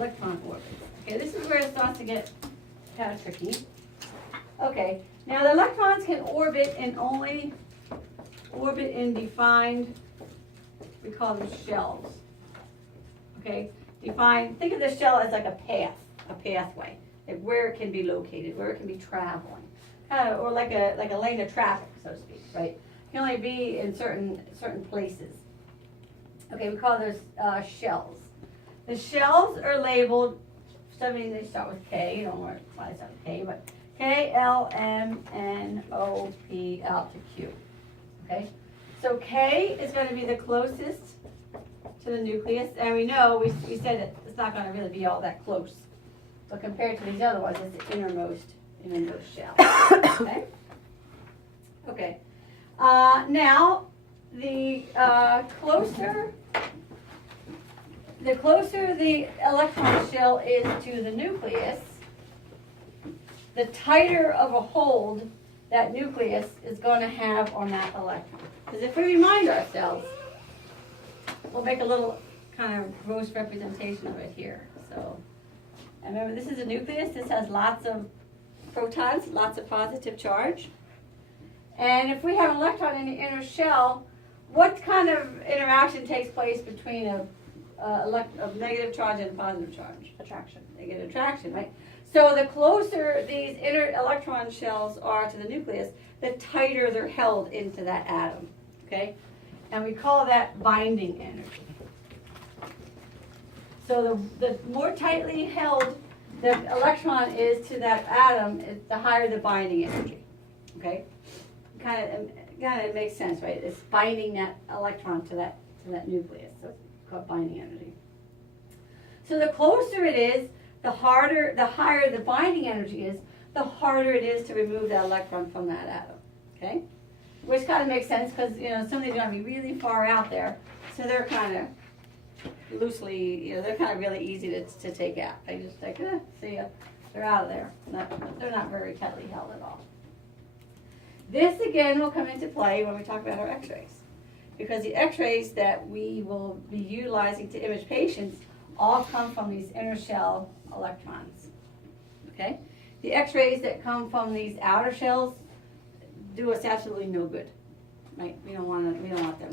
electron orbits. Okay, this is where it starts to get kind of tricky. Okay, now the electrons can orbit in defined, we call them shells. Okay, think of the shell as like a pathway, like where it can be located, where it can be traveling, kind of, or like a lane of traffic, so to speak, right? It can only be in certain places. Okay, we call those shells. The shells are labeled, something they start with K, you don't know why they start with K, but K, L, M, N, O, P, out to Q. Okay, so K is going to be the closest to the nucleus, and we know, we said that it's not going to really be all that close. But compared to these other ones, it's the innermost shell. Okay? Okay. Now, the closer the electron shell is to the nucleus, the tighter of a hold that nucleus is going to have on that electron. Because if we remind ourselves, we'll make a little kind of gross representation of it here. So, and remember, this is a nucleus. This has lots of protons, lots of positive charge. And if we have an electron in the inner shell, what kind of interaction takes place between a negative charge and a positive charge? Attraction. They get attraction, right? So the closer these inner electron shells are to the nucleus, the tighter they're held into that atom, okay? And we call that binding energy. So the more tightly held the electron is to that atom, the higher the binding energy, okay? Kind of makes sense, right? It's binding that electron to that nucleus. So it's called binding energy. So the closer it is, the higher the binding energy is, the harder it is to remove that electron from that atom. Okay? Which kind of makes sense because, some of these are going to be really far out there. So they're kind of loosely, they're kind of really easy to take out. They just like, see ya. They're out of there. They're not very tightly held at all. This again will come into play when we talk about our x-rays. Because the x-rays that we will be utilizing to image patients all come from these inner shell electrons. Okay? The x-rays that come from these outer shells do us absolutely no good. Right? We don't want them.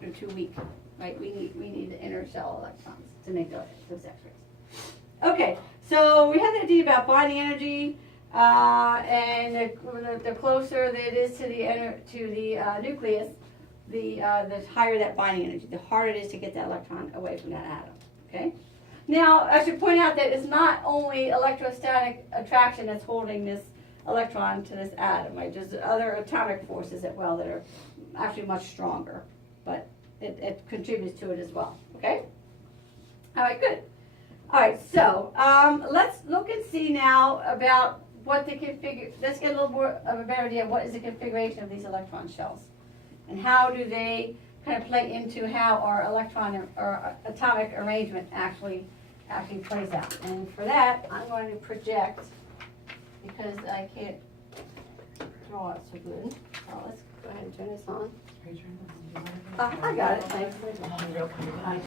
They're too weak. Right? We need the inner shell electrons to make those x-rays. Okay, so we have the idea about binding energy, and the closer it is to the nucleus, the higher that binding energy, the harder it is to get that electron away from that atom. Okay. Now, I should point out that it's not only electrostatic attraction that's holding this electron to this atom. Right? There's other atomic forces as well that are actually much stronger, but it contributes to it as well. Okay. All right. Good. All right. So let's look and see now about what the let's get a little more of a better idea of what is the configuration of these electron shells, and how do they kind of play into how our electron or atomic arrangement actually plays out. And for that, I'm going to project, because I can't draw it so good. So let's go ahead and turn this on. I got it. Thanks.